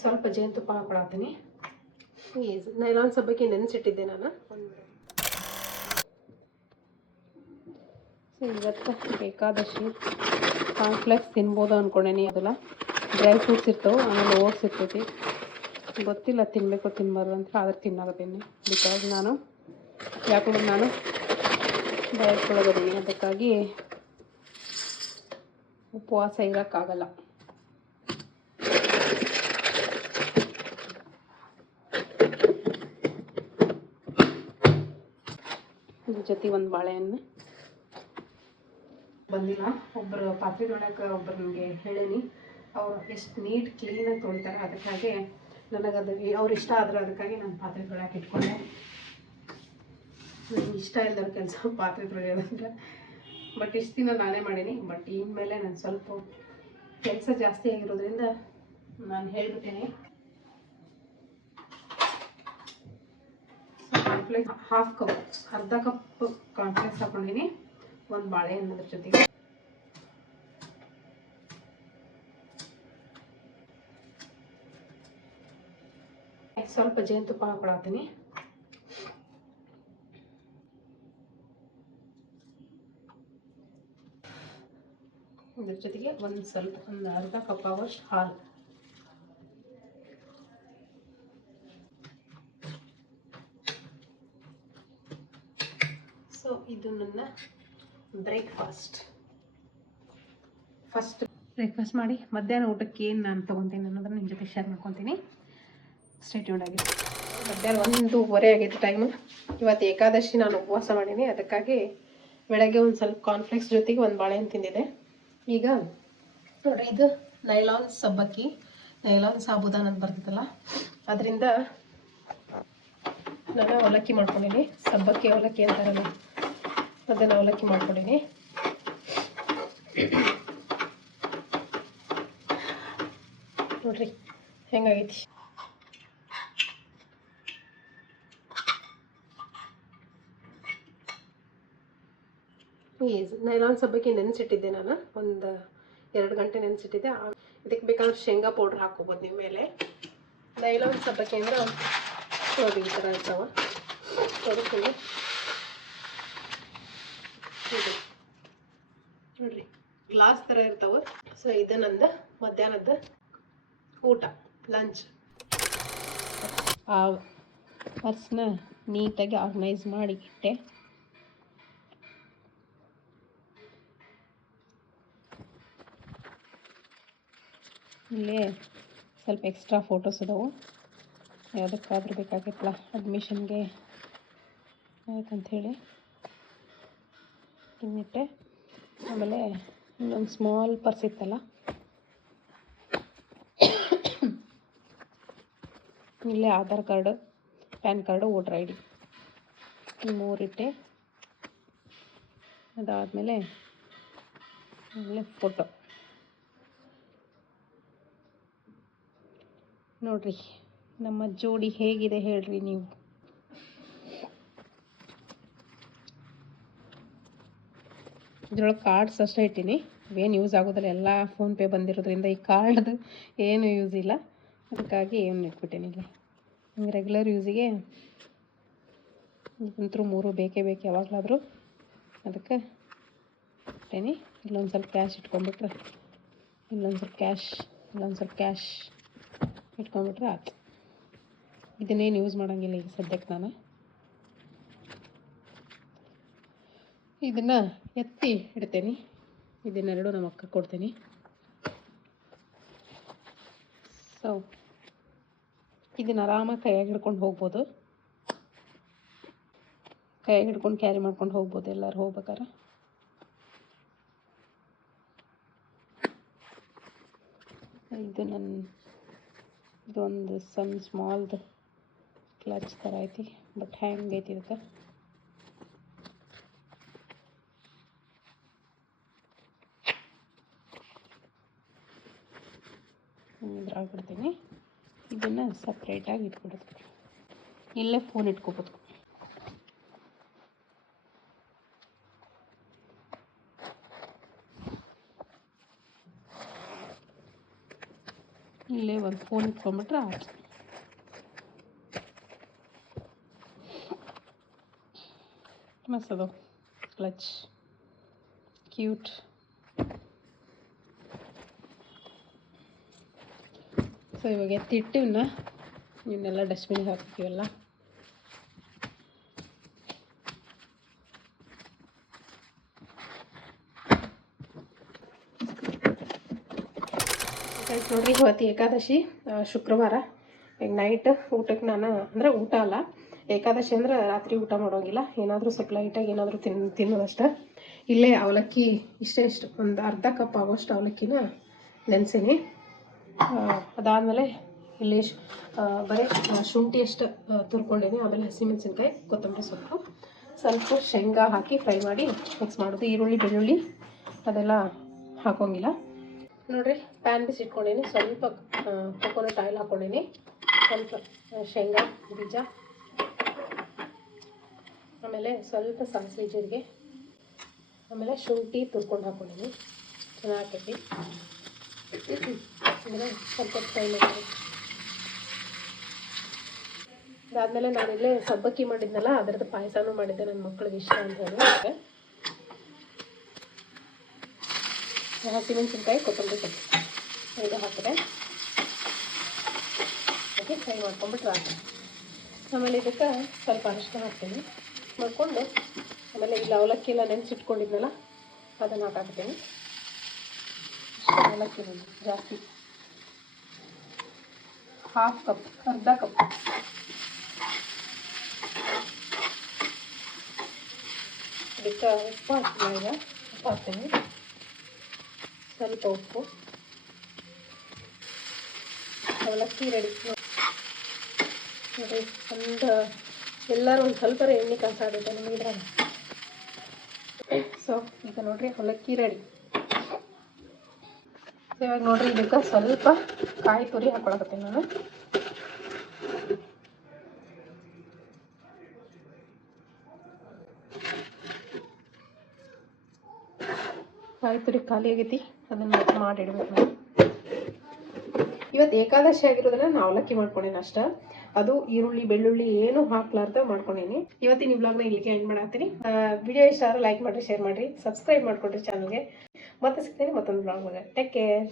ಸ್ವಲ್ಪ ಜೇನುತುಪ್ಪ ಹಾಕೊಳತ್ತೀನಿ. Is nylon ಸಬ್ಬಕ್ಕಿ ನೆನೆಸಿಟ್ಟಿದ್ದೆ ನಾನು. ಸೊ ಇವತ್ತು ಬೇಕಾದಷ್ಟು ಕಾನ್ಫ್ಲೆಕ್ಸ್ ತಿನ್ಬೋದು ಅಂದ್ಕೊಂಡೇನಿ ಅದೆಲ್ಲ. ಡ್ರೈ ಫ್ರೂಟ್ಸ್ ಇರ್ತವೆ ಆಮೇಲೆ ಓಟ್ಸ್ ಇರ್ತೈತಿ. ಗೊತ್ತಿಲ್ಲ ತಿನ್ನಬೇಕು ತಿನ್ನಬಾರ್ದು ಅಂತ ಆದ್ರೆ ತಿನ್ನಾಗತ್ತೀನಿ ಬಿಕಾಸ್ ನಾನು ಯಾಕಂದ್ರೆ ನಾನು ಡಯಟ್ ಒಳಗದೀನಿ ಅದಕ್ಕಾಗಿ ಉಪವಾಸ ಇರೋಕ್ಕಾಗಲ್ಲ ಇದ್ರ ಜೊತೆ ಒಂದು ಬಾಳೆಹಣ್ಣು. ಬಂದಿಲ್ಲ. ಒಬ್ಬರು ಪಾತ್ರೆ ತೊಳಕ್ಕೆ ಒಬ್ಬರು ನನಗೆ ಹೇಳೀನಿ. ಅವ್ರು ಎಷ್ಟು ನೀಟ್ ಕ್ಲೀನಾಗಿ ತೊಳಿತಾರೆ. ಅದಕ್ಕಾಗಿ ಅದು ಅವ್ರು ಇಷ್ಟ ಆದ್ರೆ ಅದಕ್ಕಾಗಿ ನಾನು ಪಾತ್ರೆ ತೊಳಕ್ಕೆ ಇಟ್ಕೊಂಡೆ. ನನಗೆ ಇಷ್ಟ ಇಲ್ಲದ ಕೆಲಸ ಪಾತ್ರೆ ತೊಳೆಯೋದಂದ್ರೆ. ಬಟ್ ಇಷ್ಟು ದಿನ ನಾನೇ ಮಾಡೀನಿ. ಬಟ್ ಇನ್ಮೇಲೆ ನಾನು ಸ್ವಲ್ಪ ಕೆಲಸ ಜಾಸ್ತಿ ಆಗಿರೋದ್ರಿಂದ ನಾನು ಹೇಳ್ಬಿಟ್ಟೇನೆ. ಕಾನ್ಫ್ಲೆಕ್ಸ್ ಹಾಫ್ ಕಪ್ ಅರ್ಧ ಕಪ್ ಕಾನ್ಫ್ಲೆಕ್ಸ್ ಹಾಕೊಂಡಿನಿ ಒಂದು ಬಾಳೆಹಣ್ಣದ್ರ ಜೊತೆಗೆ. ಸ್ವಲ್ಪ ಜೇನುತುಪ್ಪ ಹಾಕೊಳತ್ತೀನಿ. ಇದ್ರ ಜೊತೆಗೆ ಒಂದು ಸ್ವಲ್ಪ, ಒಂದು ಅರ್ಧ ಕಪ್ ಆಗೋಷ್ಟು ಹಾಲು. ಸೊ ಇದು ನನ್ನ ಬ್ರೇಕ್ಫಾಸ್ಟ್. ಫಸ್ಟ್ ಬ್ರೇಕ್ಫಾಸ್ಟ್ ಮಾಡಿ, ಮಧ್ಯಾಹ್ನ ಊಟಕ್ಕೆ ಏನು ನಾನು ತೊಗೊತೀನಿ ಅನ್ನೋದನ್ನು ನಿಮ್ಮ ಜೊತೆ ಶೇರ್ ಮಾಡ್ಕೊತೀನಿ. ಸ್ಟೇಟ್ಯೂಡ್ ಆಗಿ. ಮಧ್ಯಾಹ್ನ ಒಂದೂವರೆ ಆಗೈತೆ ಟೈಮು ಇವತ್ತು ಏಕಾದಶಿ ನಾನು ಉಪವಾಸ ಮಾಡೀನಿ. ಅದಕ್ಕಾಗಿ ಬೆಳಗ್ಗೆ ಒಂದು ಸ್ವಲ್ಪ ಕಾನ್ಫ್ಲೆಕ್ಸ್ ಜೊತೆಗೆ ಒಂದು ಬಾಳೆಹಣ್ಣು ತಿಂದಿದೆ ಈಗ ನೋಡ್ರಿ, ಇದು ನೈಲಾನ್ ಸಬ್ಬಕ್ಕಿ. ನೈಲಾನ್ ಸಾಬುದಾನ ಅಂತ ಬರ್ತೈತಲ್ಲ ಅದರಿಂದ ನಾನು ಅವಲಕ್ಕಿ ಮಾಡ್ಕೊಂಡಿನಿ. ಸಬ್ಬಕ್ಕಿ ಅವಲಕ್ಕಿ ಅಂತಾರಲ್ಲ. ಅದನ್ನು ಅವಲಕ್ಕಿ ಮಾಡ್ಕೊಂಡಿನಿ. ನೋಡ್ರಿ, ಹೆಂಗಾಗೈತಿ? ನೈಲಾನ್ ಸಬ್ಬಕ್ಕಿ ನೆನೆಸಿಟ್ಟಿದ್ದೆ ನಾನು. ಒಂದು ಎರಡು ಗಂಟೆ ನೆನೆಸಿಟ್ಟಿದ್ದೆ. ಇದಕ್ಕೆ ಬೇಕಾದ್ರೆ ಶೇಂಗಾ ಪೌಡ್ರ್ ಹಾಕೋಬೋದು ನಿಮ್ಮ ಮೇಲೆ. ನೈಲಾನ್ ಸಬ್ಬಕ್ಕಿ ಅಂದ್ರೆ ನೋಡಿ ಈ ಥರ ಇರ್ತಾವ. ತೋರಿಸ್ತೀನಿ ಇದು ನೋಡ್ರಿ ಗ್ಲಾಸ್ ಥರ ಇರ್ತಾವ. ಸೊ ಇದು ನಂದು ಮಧ್ಯಾಹ್ನದ ಊಟ ಲಂಚ್ ಆ ಪರ್ಸ್ನ ನೀಟಾಗಿ ಆರ್ಗನೈಸ್ ಮಾಡಿ ಇಟ್ಟೆ ಇಲ್ಲಿ ಸ್ವಲ್ಪ ಎಕ್ಸ್ಟ್ರಾ ಫೋಟೋಸ್ ಇದಾವೆ. ಯಾವುದಕ್ಕಾದ್ರೂ ಬೇಕಾಗಿತ್ತಲ್ಲ ಅಡ್ಮಿಷನ್ಗೆ ಹೇಳಿ. ಇನ್ನಿಟ್ಟೆ ಆಮೇಲೆ ಇನ್ನೊಂದು ಸ್ಮಾಲ್ ಪರ್ಸ್ ಇತ್ತಲ್ಲ. ಇಲ್ಲೇ Aadhaar card, PAN card, voter I D ಈ ಮೂರಿಟ್ಟೆ ಅದಾದಮೇಲೆ ಆಮೇಲೆ ಫೋಟೋ ನೋಡ್ರಿ, ನಮ್ಮ ಜೋಡಿ ಹೇಗಿದೆ ಹೇಳ್ರಿ ನೀವು? ಇದ್ರೊಳಗೆ ಕಾರ್ಡ್ಸ್ ಅಷ್ಟೇ ಇಟ್ಟೀನಿ. ಏನು ಯೂಸ್ ಆಗೋದಿಲ್ಲ, ಎಲ್ಲ ಫೋನ್ಪೇ ಬಂದಿರೋದ್ರಿಂದ ಈ ಕಾರ್ಡ್ದು ಏನು ಯೂಸ್ ಇಲ್ಲ. ಅದಕ್ಕಾಗಿ ಏನು ಇಟ್ಬಿಟ್ಟೇನಿ ಇಲ್ಲಿ. ಹಿಂಗೆ ರೆಗ್ಯುಲರ್ ಯೂಸಿಗೆ ಇದಂತರೂ ಮೂರು ಬೇಕೇ ಬೇಕು ಯಾವಾಗಲಾದರೂ ಅದಕ್ಕೆ ಇಟ್ಟೇನಿ. ಇಲ್ಲೊಂದು ಸ್ವಲ್ಪ ಕ್ಯಾಶ್ ಇಟ್ಕೊಂಡ್ಬಿಟ್ರೆ, ಇಲ್ಲೊಂದು ಸ್ವಲ್ಪ ಕ್ಯಾಶ್ ಇಲ್ಲೊಂದು ಸ್ವಲ್ಪ ಕ್ಯಾಶ್ ಇಟ್ಕೊಂಡ್ಬಿಟ್ರೆ ಆಯ್ತು. ಇದನ್ನೇನು ಯೂಸ್ ಮಾಡೋಂಗಿಲ್ಲ ಈಗ ಸದ್ಯಕ್ಕೆ ನಾನು. ಇದನ್ನು ಎತ್ತಿ ಇಡ್ತೇನೆ. ಇದನ್ನೆರಡು ನಮ್ಮ ಅಕ್ಕ ಕೊಡ್ತೀನಿ. ಸೊ ಇದನ್ನು ಆರಾಮಾಗಿ ಕೈಯಾಗಿ ಹಿಡ್ಕೊಂಡು ಹೋಗ್ಬೋದು. ಕೈಯಾಗಿ ಹಿಡ್ಕೊಂಡು ಕ್ಯಾರಿ ಮಾಡ್ಕೊಂಡು ಹೋಗ್ಬೋದು ಎಲ್ಲರೂ ಹೋಗ್ಬೇಕಾರೆ ಇದು ನನ್ನ, ಇದೊಂದು ಸಣ್ಣ ಸ್ಮಾಲ್ದು ಕ್ಲಚ್ ಥರ ಐತಿ ಬಟ್ ಹ್ಯಾಂಗ್ ಐತಿ ಇದಕ್ಕೆ. ಬಿಡ್ತೀನಿ ಇದನ್ನು ಸಪ್ರೇಟಾಗಿ ಇಟ್ಬಿಡೋದು. ಇಲ್ಲೇ ಫೋನ್ ಇಟ್ಕೋಬೋದು. ಇಲ್ಲೇ ಒಂದು ಫೋನ್ ಇಟ್ಕೊಂಬಿಟ್ರೆ ಆಯ್ತು. ಮಸ್ತ್ ಕ್ಲಚ್ ಕ್ಯೂಟ್ ಸೊ ಇವಾಗ ಎತ್ತಿಟ್ಟಿವನ್ನ ಇವನ್ನೆಲ್ಲ ಡಸ್ಟ್ಬಿನ್ಗೆ ಹಾಕ್ತೀವಲ್ಲ. ನೋಡಿ ಇವತ್ತು ಏಕಾದಶಿ ಶುಕ್ರವಾರ. ಈಗ ನೈಟ್ ಊಟಕ್ಕೆ ನಾನು, ಅಂದರೆ ಊಟ ಅಲ್ಲ. ಏಕಾದಶಿ ಅಂದರೆ ರಾತ್ರಿ ಊಟ ಮಾಡೋಂಗಿಲ್ಲ. ಏನಾದರೂ ಸ್ವಲ್ಪ ಲೈಟಾಗಿ ಏನಾದರೂ ತಿನ್, ತಿನ್ನೋದಷ್ಟೇ. ಇಲ್ಲೇ ಅವಲಕ್ಕಿ, ಇಷ್ಟೇ ಇಷ್ಟು. ಒಂದು ಅರ್ಧ ಕಪ್ ಆಗೋಷ್ಟು ಅವಲಕ್ಕಿನ ನೆನೆಸೀನಿ. ಅದಾದಮೇಲೆ ಇಲ್ಲಿ ಬರೀ ಶುಂಠಿ ಅಷ್ಟು ತುರ್ಕೊಂಡಿದ್ದೀನಿ. ತುರ್ಕೊಂಡೀನಿ ಆಮೇಲೆ ಹಸಿಮೆಣಸಿನ್ಕಾಯಿ, ಕೊತ್ತಂಬರಿ ಸೊಪ್ಪು, ಸ್ವಲ್ಪ ಶೇಂಗಾ ಹಾಕಿ ಫ್ರೈ ಮಾಡಿ ಮಿಕ್ಸ್ ಮಾಡೋದು. ಈರುಳ್ಳಿ, ಬೆಳ್ಳುಳ್ಳಿ, ಅದೆಲ್ಲ ಹಾಕೋಂಗಿಲ್ಲ. ನೋಡಿರಿ ಪ್ಯಾನ್ ಬಿಸಿ ಇಟ್ಕೊಂಡಿನಿ. ಸ್ವಲ್ಪ ಕೊಕೊನಟ್ ಆಯಿಲ್ ಹಾಕ್ಕೊಂಡಿನಿ ಸ್ವಲ್ಪ ಶೇಂಗಾ, ಬೀಜ. ಆಮೇಲೆ ಸ್ವಲ್ಪ ಸಾಸಿವೆ ಜೀರಿಗೆ. ಆಮೇಲೆ ಶುಂಠಿ ತುರ್ಕೊಂಡು ಹಾಕ್ಕೊಂಡಿನಿ ಚೆನ್ನಾಗಿ ಹಾಕೈತಿ ಆಮೇಲೆ ಸ್ವಲ್ಪ ಫ್ರೈ ಮಾಡಿ ಅದಾದಮೇಲೆ ನಾನಿಲ್ಲೇ ಸಬ್ಬಕ್ಕಿ ಮಾಡಿದ್ನಲ್ಲ, ಅದರದ್ದು ಪಾಯಸನೂ ಮಾಡಿದ್ದೆ ನನ್ನ ಮಕ್ಕಳಿಗೆ ಇಷ್ಟ ಅಂತ ಹೇಳಿ. ಹಸಿಮೆಣಸಿನ್ಕಾಯಿ, ಕೊತ್ತಂಬರಿ ಸೊಪ್ಪು. ಇದು ಹಾಕಿದೆ. ಅದಕ್ಕೆ ಫ್ರೈ ಮಾಡ್ಕೊಂಬಿಟ್ರೆ ಹಾಕಿ ಆಮೇಲೆ ಇದಕ್ಕೆ ಸ್ವಲ್ಪ ಅರಿಶಿನ ಹಾಕ್ತೀನಿ. ಮಾಡಿಕೊಂಡು, ಆಮೇಲೆ ಇಲ್ಲಿ ಅವಲಕ್ಕಿ ಎಲ್ಲ ನೆನೆಸಿಟ್ಕೊಂಡಿದ್ನಲ್ಲ, ಅದನ್ನು ಹಾಕಾಕ್ತೀನಿ. ಅವಲಕ್ಕಿ ಜಾಸ್ತಿ. ಹಾಫ್ ಕಪ್ ಅರ್ಧ ಕಪ್ ಇದಕ್ಕೆ ಉಪ್ಪು ಹಾಕ್ತೀನಿ ಈಗ ಉಪ್ಪು ಹಾಕ್ತೀನಿ ಸ್ವಲ್ಪ ಉಪ್ಪು ಅವಲಕ್ಕಿ ರೆಡಿ ನೋಡಿ ಒಂದು ಎಲ್ಲರೂ ಒಂದು ಸ್ವಲ್ಪ ಎಣ್ಣೆ ಕಾಸಾಡಿದ್ದೆ ನಮಗೆ ಇದ್ರಾಗ ಸೊ ಈಗ ನೋಡ್ರಿ ಅವಲಕ್ಕಿ ರೆಡಿ ಸೊ ಇವಾಗ ನೋಡ್ರಿ, ಇದಕ್ಕೆ ಸ್ವಲ್ಪ ಕಾಯಿ ತುರಿ ಹಾಕೊಳಕತ್ತೀನಿ ನಾನು. ಕಾಯಿ ತುರಿ ಖಾಲಿ ಆಗೈತಿ, ಅದನ್ನು ಮಾಡಿಡ್ಬೇಕು ನಾನು. ಇವತ್ತು ಏಕಾದಶಿ ಆಗಿರೋದನ್ನ ನಾ ಅವಲಕ್ಕಿ ಮಾಡ್ಕೊಂಡೇನಿ ಅಷ್ಟ. ಅದು ಈರುಳ್ಳಿ, ಬೆಳ್ಳುಳ್ಳಿ ಏನು ಹಾಕ್ಲಾರ್ದ ಮಾಡ್ಕೊಂಡೇನಿ. ಇವತ್ತಿನ ಈ ಬ್ಲಾಗ್ನ ಇಲ್ಲಿಗೆ ಎಂಡ್ ಮಾಡತ್ತೀನಿ. ವಿಡಿಯೋ ಇಷ್ಟ ಆದ್ರೆ ಲೈಕ್ ಮಾಡಿರಿ ಶೇರ್ ಮಾಡಿರಿ ಸಬ್ಸ್ಕ್ರೈಬ್ ಮಾಡ್ಕೊಡ್ರಿ ಚಾನಲ್ಗೆ ಮತ್ತೆ ಸಿಗ್ತೀನಿ ಮತ್ತೊಂದು ವ್ಲಾಗ್ ಟೇಕ್ ಕೇರ್